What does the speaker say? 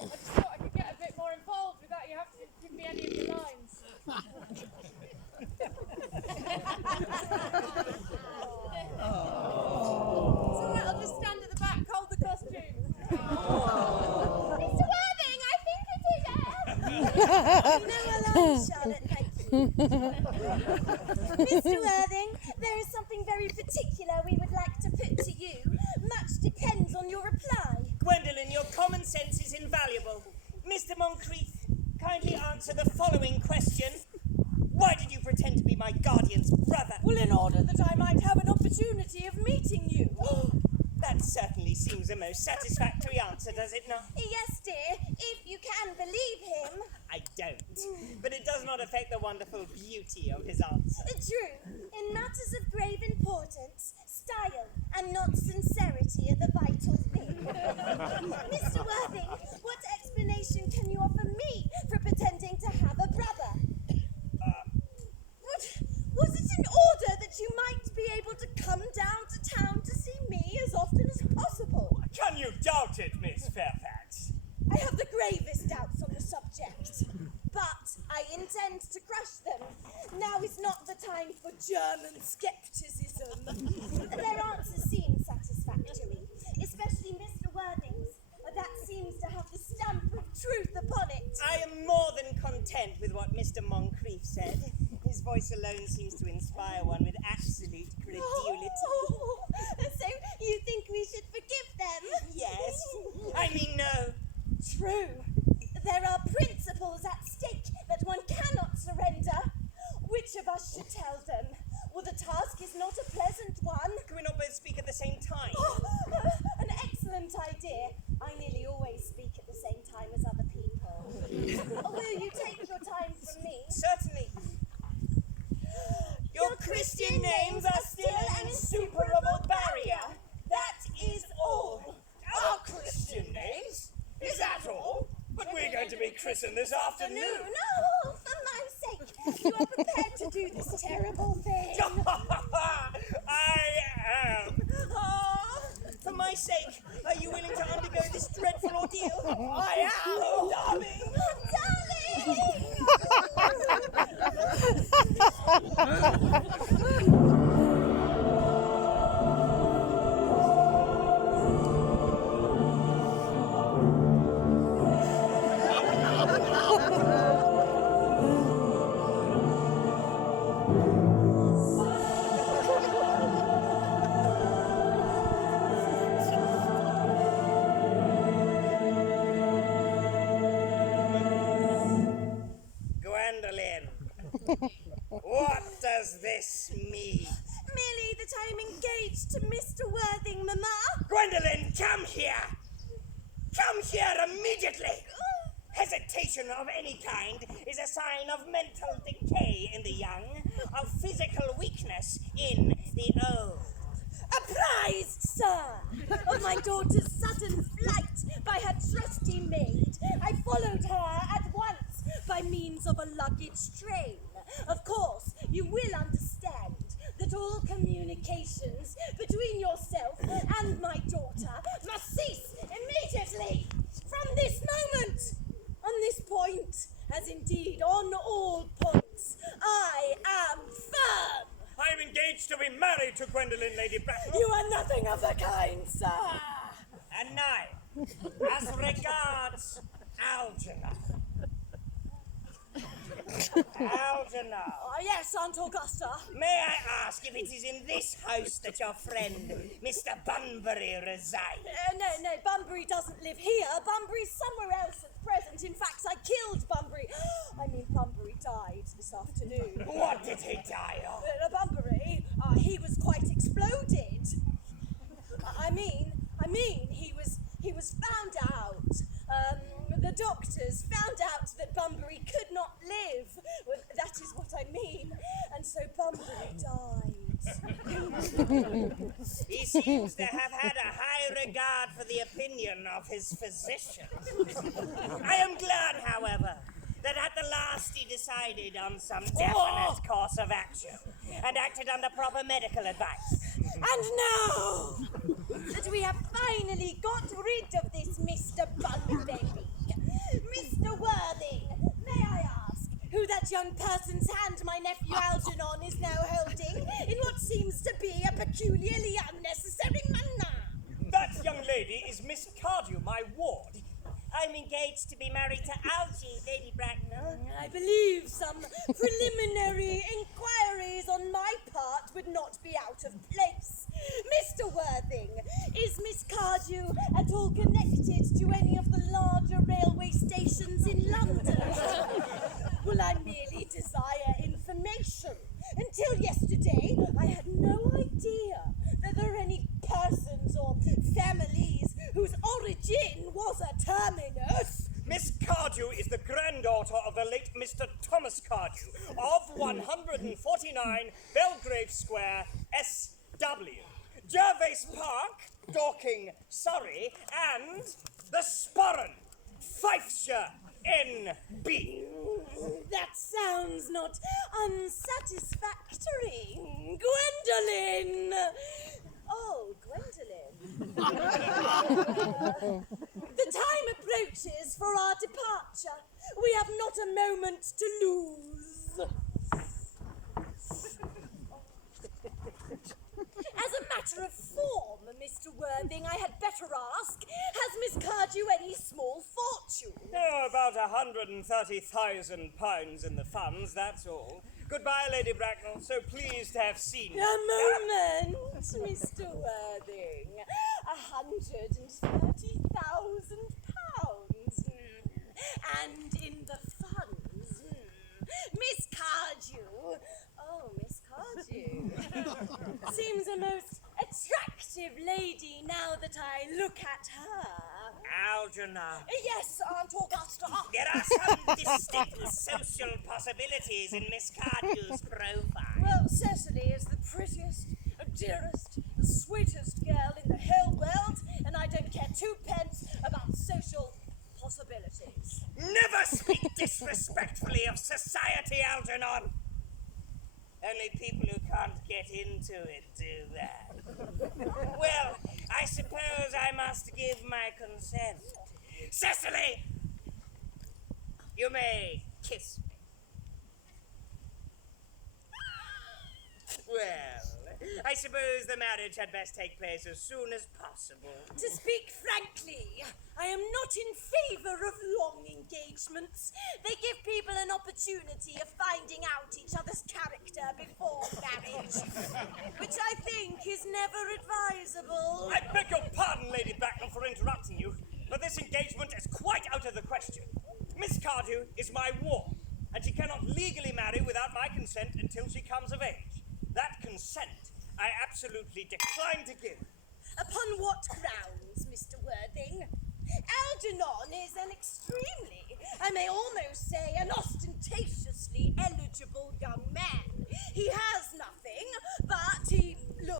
I just thought I could get a bit more involved without you having to give me any of your lines. It's all right, I'll just stand at the back, hold the costume. Mr. Worthing, I think it is No alarm, Charlotte, thank you. Mr. Worthing, there is something very particular we would like to put to you. Much depends on your reply. Gwendolen, your common sense is invaluable. Mr. Moncrief, kindly answer the following question. Why did you pretend to be my guardian's brother? Well, in order that I might have an opportunity of meeting you. That certainly seems a most satisfactory answer, does it not? Yes, dear, if you can believe him. I don't. But it does not affect the wonderful beauty of his answer. True. In matters of grave importance, style and not sincerity are the vital thing. Mr. Worthing, what explanation can you offer me for pretending to have a brother? Was it in order that you might be able to come down to town to see me as often as possible? Can you doubt it, Miss Fairfax? I have the gravest doubts on the subject, but I intend to crush them. Now is not the time for German skepticism. Their answers seem satisfactory, especially Mr. Worthing's. That seems to have the stamp of truth upon it. I am more than content with what Mr. Moncrief said. His voice alone seems to inspire one with absolute credulity. So you think we should forgive them? Yes. I mean, no. True. There are principles at stake that one cannot surrender. Which of us should tell them? Well, the task is not a pleasant one. Can we not both speak at the same time? An excellent idea. I nearly always speak at the same time as other people. Will you take your time from me? Certainly. Your Christian names are still an insuperable barrier. That is all. Our Christian names? Is that all? But we're going to be christened this afternoon. No, for my sake. You are prepared to do this terrible thing. I am. Oh, for my sake, are you willing to undergo this dreadful ordeal? I am, oh, darling. Gwendolen, what does this mean? Merely that I am engaged to Mr. Worthing, Mamma. Gwendolen, come here! Come here immediately! Hesitation of any kind is a sign of mental decay in the young, of physical weakness in the old. Apprised, sir, of my daughter's sudden flight by her trusty maid, I followed her at once by means of a luggage train. Of course, you will understand that all communications between yourself and my daughter must cease immediately. From this moment, on this point, as indeed on all points, I am firm. I am engaged to be married to Gwendolen, Lady Bracknell. You are nothing of the kind, sir. And now, as regards Algernon. Algernon. Oh, yes, Aunt Augusta. May I ask if it is in this house that your friend, Mr. Bunbury, resides? No, Bunbury doesn't live here. Bunbury's somewhere else at present. In fact, I killed Bunbury. Bunbury died this afternoon. What did he die of? Bunbury? He was quite exploded. I mean, he was found out. The doctors found out that Bunbury could not live. Well, that is what I mean. And so Bunbury died. He seems to have had a high regard for the opinion of his physician. I am glad, however, that at the last he decided on some definite course of action and acted under proper medical advice. And now that we have finally got rid of this Mr. Bunbury, young person's hand my nephew Algernon is now holding in what seems to be a peculiarly unnecessary manner. That young lady is Miss Cardew, my ward. I'm engaged to be married to Algie, Lady Bracknell. I believe some preliminary inquiries on my part would not be out of place. Mr. Worthing, is Miss Cardew at all connected to any of the larger railway stations in London? Well, I merely desire information. Until yesterday, I had no idea that there are any persons or families whose origin was a terminus. Miss Cardew is the granddaughter of the late Mr. Thomas Cardew of 149 Belgrave Square, SW, Gervase Park, Dorking, Surrey, and the Sporran, Fifeshire, NB. That sounds not unsatisfactory. Gwendolen! Oh, Gwendolen. The time approaches for our departure. We have not a moment to lose. As a matter of form, Mr. Worthing, I had better ask, has Miss Cardew any small fortune? Oh, about £130,000 in the funds, that's all. Goodbye, Lady Bracknell. So pleased to have seen you. A moment, Mr. Worthing. £130,000. And in the funds. Miss Cardew. Oh, Miss Cardew. Seems a most attractive lady now that I look at her. Algernon. Yes, Aunt Augusta. There are some distinct social possibilities in Miss Cardew's profile. Well, Cecily is the prettiest, dearest, the sweetest girl in the whole world, and I don't care twopence about social possibilities. Never speak disrespectfully of society, Algernon. Only people who can't get into it do that. Well, I suppose I must give my consent. Cecily! You may kiss me. Well, I suppose the marriage had best take place as soon as possible. To speak frankly, I am not in favour of long engagements. They give people an opportunity of finding out each other's character before marriage, which I think is never advisable. I beg your pardon, Lady Bracknell, for interrupting you, but this engagement is quite out of the question. Miss Cardew is my ward, and she cannot legally marry without my consent until she comes of age. That consent I absolutely decline to give. Upon what grounds, Mr. Worthing? Algernon is an extremely, I may almost say, an ostentatiously eligible young man. He has nothing